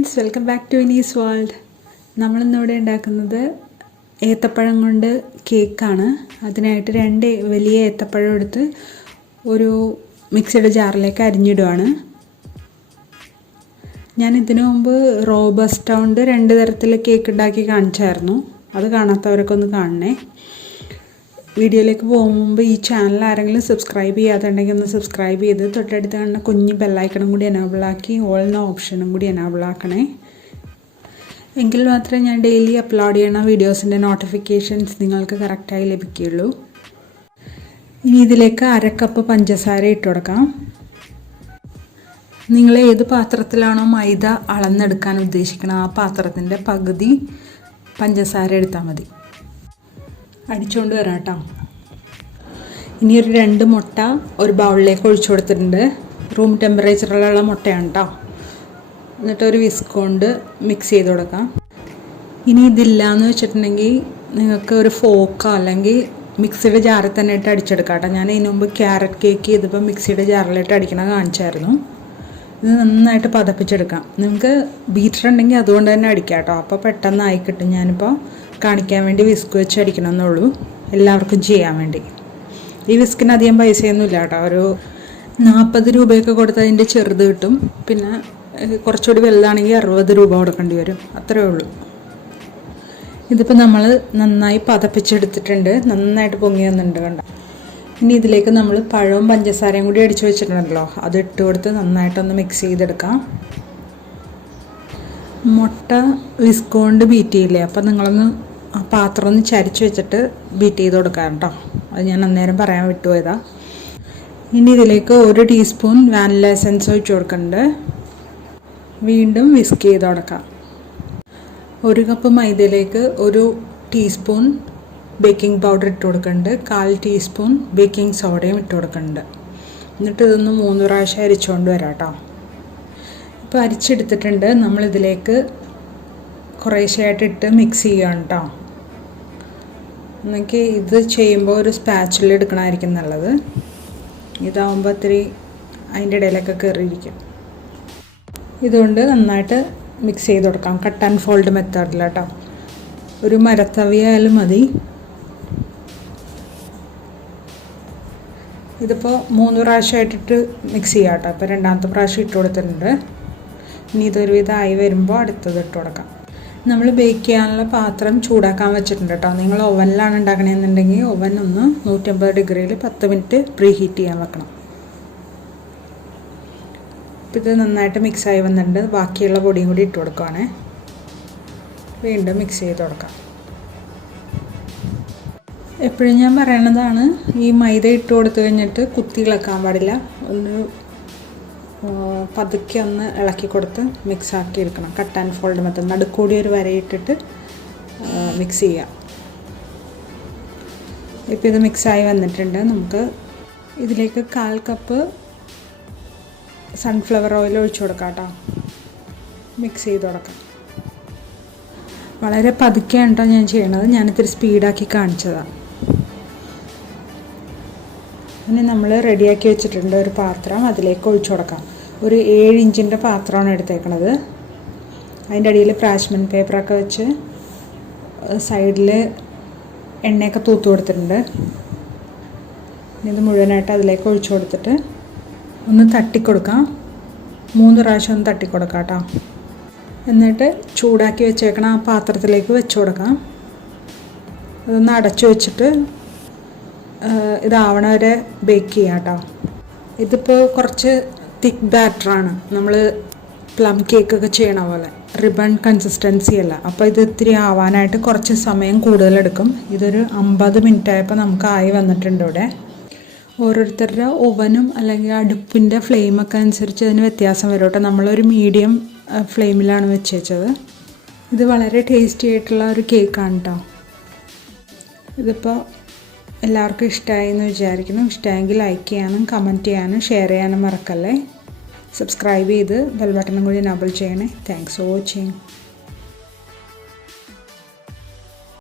friends, welcome back to Viniz world. നമ്മളിന്നിവിടെ ഉണ്ടാക്കുന്നത് ഏത്തപ്പഴം കൊണ്ട് കേക്കാണ്. അതിനായിട്ട് 2 വലിയ ഏത്തപ്പഴം എടുത്ത് ഒരു മിക്സിയുടെ ജാറിലേക്ക് അരിഞ്ഞിടുവാണ്. ഞാൻ ഇതിനു മുമ്പ് റോബസ്റ്റ കൊണ്ട് 2 തരത്തിൽ കേക്ക് ഉണ്ടാക്കി കാണിച്ചായിരുന്നു. അത് കാണാത്തവരൊക്കെ ഒന്ന് കാണണേ. വീഡിയോയിലേക്ക് പോകും മുമ്പ് ഈ ചാനൽ ആരെങ്കിലും സബ്സ്ക്രൈബ് ചെയ്യാത്തുണ്ടെങ്കിൽ ഒന്ന് സബ്സ്ക്രൈബ് ചെയ്ത് തൊട്ടടുത്ത് കാണുന്ന കുഞ്ഞ് ബെല്ലൈക്കണും കൂടി എനേബിൾ ആക്കി ഓൾ എന്ന ഓപ്ഷനും കൂടി എനേബിൾ ആക്കണേ. എങ്കിൽ മാത്രമേ ഞാൻ ഡെയിലി അപ്ലോഡ് ചെയ്യുന്ന വീഡിയോസിൻ്റെ നോട്ടിഫിക്കേഷൻസ് നിങ്ങൾക്ക് കറക്റ്റായി ലഭിക്കുകയുള്ളൂ. ഇനി ഇതിലേക്ക് 1/2 കപ്പ് പഞ്ചസാര ഇട്ട് കൊടുക്കാം. നിങ്ങൾ ഏത് പാത്രത്തിലാണോ മൈദ അളന്നെടുക്കാൻ ഉദ്ദേശിക്കുന്നത് ആ പാത്രത്തിൻ്റെ പകുതി പഞ്ചസാര എടുത്താൽ മതി. അടിച്ചുകൊണ്ട് വരാം കേട്ടോ. ഇനി ഒരു 2 മുട്ട ഒരു ബൗളിലേക്ക് ഒഴിച്ചു കൊടുത്തിട്ടുണ്ട്. റൂം ടെമ്പറേച്ചറിലുള്ള മുട്ടയാണ് കേട്ടോ. എന്നിട്ട് ഒരു വിസ്ക് കൊണ്ട് മിക്സ് ചെയ്ത് കൊടുക്കാം. ഇനി ഇതില്ലാന്ന് വെച്ചിട്ടുണ്ടെങ്കിൽ നിങ്ങൾക്ക് ഒരു ഫോക്കോ അല്ലെങ്കിൽ മിക്സിയുടെ ജാറിൽ തന്നെ ഇട്ട് അടിച്ചെടുക്കാം കേട്ടോ. ഞാൻ ഇതിന് മുമ്പ് ക്യാരറ്റ് കേക്ക് ചെയ്തപ്പോൾ മിക്സിയുടെ ജാറിലിട്ട് അടിക്കണ കാണിച്ചായിരുന്നു. ഇത് നന്നായിട്ട് പതപ്പിച്ചെടുക്കാം. നിങ്ങൾക്ക് ബീറ്റർ ഉണ്ടെങ്കിൽ അതുകൊണ്ട് തന്നെ അടിക്കാം കേട്ടോ. അപ്പോൾ പെട്ടെന്ന് ആയി കിട്ടും. ഞാനിപ്പോൾ കാണിക്കാൻ വേണ്ടി വിസ്ക് വെച്ച് അടിക്കണമെന്നുള്ളൂ, എല്ലാവർക്കും ചെയ്യാൻ വേണ്ടി. ഈ വിസ്കിന് അധികം പൈസയൊന്നുമില്ല കേട്ടോ. ഒരു 40 രൂപയൊക്കെ കൊടുത്താൽ അതിൻ്റെ ചെറുത് കിട്ടും. പിന്നെ കുറച്ചുകൂടി വലുതാണെങ്കിൽ 60 രൂപ കൊടുക്കേണ്ടി വരും, അത്രയേ ഉള്ളൂ. ഇതിപ്പോൾ നമ്മൾ നന്നായി പതപ്പിച്ചെടുത്തിട്ടുണ്ട്. നന്നായിട്ട് പൊങ്ങി വന്നിട്ടുണ്ട് കണ്ടോ. ഇനി ഇതിലേക്ക് നമ്മൾ പഴവും പഞ്ചസാരയും കൂടി അടിച്ചു വെച്ചിട്ടുണ്ടല്ലോ, അത് ഇട്ട് കൊടുത്ത് നന്നായിട്ടൊന്ന് മിക്സ് ചെയ്തെടുക്കാം. മുട്ട വിസ്ക് കൊണ്ട് ബീറ്റ് ചെയ്യില്ലേ, അപ്പോൾ നിങ്ങളൊന്ന് ആ പാത്രം ഒന്ന് ചരിച്ച് വെച്ചിട്ട് ബീറ്റ് ചെയ്ത് കൊടുക്കാം കേട്ടോ. അത് ഞാൻ അന്നേരം പറയാൻ വിട്ടുപോയതാ. ഇനി ഇതിലേക്ക് 1 ടീസ്പൂൺ വാനില എസൻസ് ഒഴിച്ച് കൊടുക്കുന്നുണ്ട്. വീണ്ടും വിസ്ക് ചെയ്ത് കൊടുക്കാം. 1 കപ്പ് മൈദയിലേക്ക് 1 ടീസ്പൂൺ ബേക്കിംഗ് പൗഡർ ഇട്ട് കൊടുക്കുന്നുണ്ട്. 1/4 ടീസ്പൂൺ ബേക്കിംഗ് സോഡയും ഇട്ട് കൊടുക്കുന്നുണ്ട്. എന്നിട്ട് ഇതൊന്ന് 3 പ്രാവശ്യം അരിച്ചുകൊണ്ട് വരാം കേട്ടോ. ഇപ്പോൾ അരിച്ചെടുത്തിട്ടുണ്ട്. നമ്മളിതിലേക്ക് കുറേശ്ശെയായിട്ട് ഇട്ട് മിക്സ് ചെയ്യുകയാണ് കേട്ടോ. എനിക്ക് ഇത് ചെയ്യുമ്പോൾ ഒരു സ്പാച്ചിൽ എടുക്കണമായിരിക്കും നല്ലത്. ഇതാവുമ്പോൾ ഇത്തിരി അതിൻ്റെ ഇടയിലൊക്കെ കയറിയിരിക്കും. ഇതുകൊണ്ട് നന്നായിട്ട് മിക്സ് ചെയ്ത് കൊടുക്കാം. കട്ട് ആൻഡ് ഫോൾഡ് മെത്തേഡിൽ കേട്ടോ. ഒരു മരത്തവിയായാലും മതി. ഇതിപ്പോൾ 3 പ്രാവശ്യമായിട്ടിട്ട് മിക്സ് ചെയ്യാം കേട്ടോ. ഇപ്പോൾ 2ാമത്തെ പ്രാവശ്യം ഇട്ട് കൊടുത്തിട്ടുണ്ട്. ഇനി ഇതൊരു ഇതായി വരുമ്പോൾ അടുത്തത് ഇട്ട് കൊടുക്കാം. നമ്മൾ ബേക്ക് ചെയ്യാനുള്ള പാത്രം ചൂടാക്കാൻ വെച്ചിട്ടുണ്ട് കേട്ടോ. നിങ്ങൾ ഓവനിലാണ് ഉണ്ടാക്കണമെന്നുണ്ടെങ്കിൽ ഓവൻ ഒന്ന് 150 ഡിഗ്രിയിൽ 10 മിനിറ്റ് പ്രീ ഹീറ്റ് ചെയ്യാൻ വെക്കണം. ഇപ്പം ഇത് നന്നായിട്ട് മിക്സായി വന്നിട്ടുണ്ട്. ബാക്കിയുള്ള പൊടിയും കൂടി ഇട്ട് കൊടുക്കുവാണേ. വീണ്ടും മിക്സ് ചെയ്ത് കൊടുക്കാം. എപ്പോഴും ഞാൻ പറയണതാണ്, ഈ മൈദ ഇട്ട് കൊടുത്തു കഴിഞ്ഞിട്ട് കുത്തി ഇളക്കാൻ പാടില്ല. ഒന്ന് പതുക്കെ ഒന്ന് ഇളക്കി കൊടുത്ത് മിക്സാക്കി എടുക്കണം. കട്ട് ആൻഡ് ഫോൾഡ് മെത്തേഡ് നടുക്കൂടി ഒരു വരയിട്ടിട്ട് മിക്സ് ചെയ്യാം. ഇപ്പോൾ ഇത് മിക്സായി വന്നിട്ടുണ്ട്. നമുക്ക് ഇതിലേക്ക് 1/4 കപ്പ് സൺഫ്ലവർ ഓയിൽ ഒഴിച്ചു കൊടുക്കാം കേട്ടോ. മിക്സ് ചെയ്ത് കൊടുക്കാം. വളരെ പതുക്കെയാണ് കേട്ടോ ഞാൻ ചെയ്യണത്. ഞാനിത്തിരി സ്പീഡാക്കി കാണിച്ചതാണ്. ഇനി നമ്മൾ റെഡിയാക്കി വെച്ചിട്ടുണ്ട് ഒരു പാത്രം. അതിലേക്ക് ഒഴിച്ചു കൊടുക്കാം. ഒരു 7 ഇഞ്ചിൻ്റെ പാത്രമാണ് എടുത്തേക്കണത്. അതിൻ്റെ അടിയിൽ പാർച്ച്മെൻറ്റ് പേപ്പറൊക്കെ വെച്ച് സൈഡിൽ എണ്ണയൊക്കെ തൂത്ത് കൊടുത്തിട്ടുണ്ട്. ഇത് മുഴുവനായിട്ട് അതിലേക്ക് ഒഴിച്ചു കൊടുത്തിട്ട് ഒന്ന് തട്ടിക്കൊടുക്കാം. 3 പ്രാവശ്യം ഒന്ന് തട്ടിക്കൊടുക്കാം കേട്ടോ. എന്നിട്ട് ചൂടാക്കി വെച്ചേക്കണം ആ പാത്രത്തിലേക്ക് വെച്ച് കൊടുക്കാം. അതൊന്ന് അടച്ചു വെച്ചിട്ട് ഇതാവണ വരെ ബേക്ക് ചെയ്യാം കേട്ടോ. ഇതിപ്പോൾ കുറച്ച് തിക്ക് ബാറ്ററാണ്. നമ്മൾ പ്ലം കേക്കൊക്കെ ചെയ്യണ പോലെ റിബൺ കൺസിസ്റ്റൻസി അല്ല. അപ്പോൾ ഇത് ഇത്തിരി ആവാനായിട്ട് കുറച്ച് സമയം കൂടുതലെടുക്കും. ഇതൊരു 50 മിനിറ്റ് ആയപ്പോൾ നമുക്ക് ആയി വന്നിട്ടുണ്ട് ഇവിടെ. ഓരോരുത്തരുടെ ഓവനും അല്ലെങ്കിൽ അടുപ്പിൻ്റെ ഫ്ലെയിമൊക്കെ അനുസരിച്ച് അതിന് വ്യത്യാസം വരും കേട്ടോ. നമ്മളൊരു മീഡിയം ഫ്ലെയിമിലാണ് വെച്ചത്. ഇത് വളരെ ടേസ്റ്റി ആയിട്ടുള്ള ഒരു കേക്കാണ് കേട്ടോ. ഇതിപ്പോൾ എല്ലാവർക്കും ഇഷ്ടമായി എന്ന് വിചാരിക്കുന്നു. ഇഷ്ടമായെങ്കിൽ ലൈക്ക് ചെയ്യാനും കമൻറ്റ് ചെയ്യാനും ഷെയർ ചെയ്യാനും മറക്കല്ലേ. സബ്സ്ക്രൈബ് ചെയ്ത് ബെൽ ബട്ടണും കൂടി എനേബിൾ ചെയ്യണേ. Thanks for watching.